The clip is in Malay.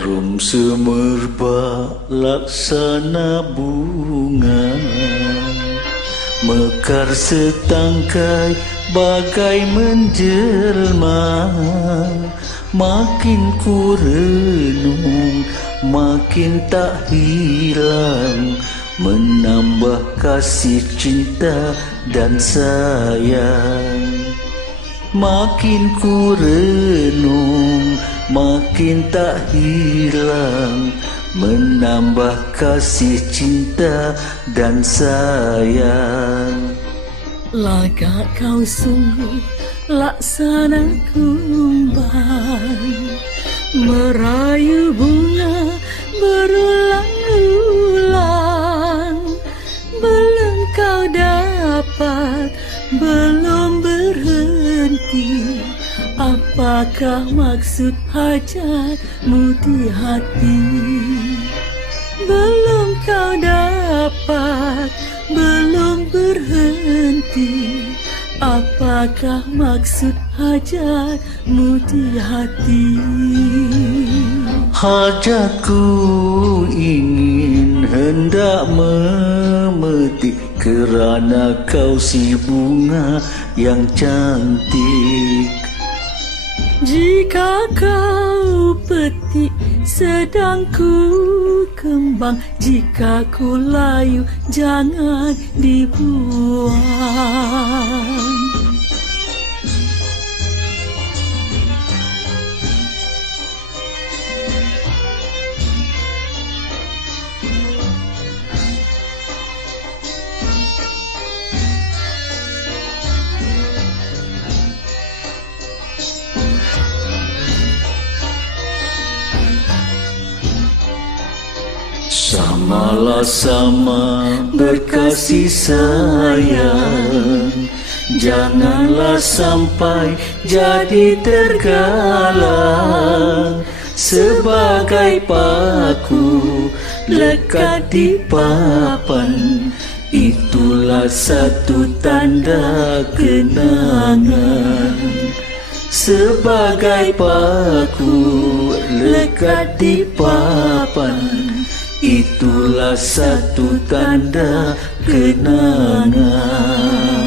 Harum semerbak laksana bunga, mekar setangkai bagai menjelma. Makin ku renung, makin tak hilang, menambah kasih cinta dan sayang. Makin ku renung, makin tak hilang, menambah kasih cinta dan sayang. Lagak kau sungguh laksana kumbang, merayu bunga berulang-ulang. Belum kau dapat, belum berhenti, apakah maksud hajatmu di hati? Belum kau dapat, belum berhenti, apakah maksud hajatmu di hati? Hajatku ingin hendak memetik, kerana kau si bunga yang cantik. Jika kau petik sedang ku kembang, jika ku layu jangan dibuang. Samalah sama berkasih sayang, janganlah sampai jadi tergalang. Sebagai paku lekat di papan, itulah satu tanda kenangan. Sebagai paku lekat di papan, itulah satu tanda kenangan.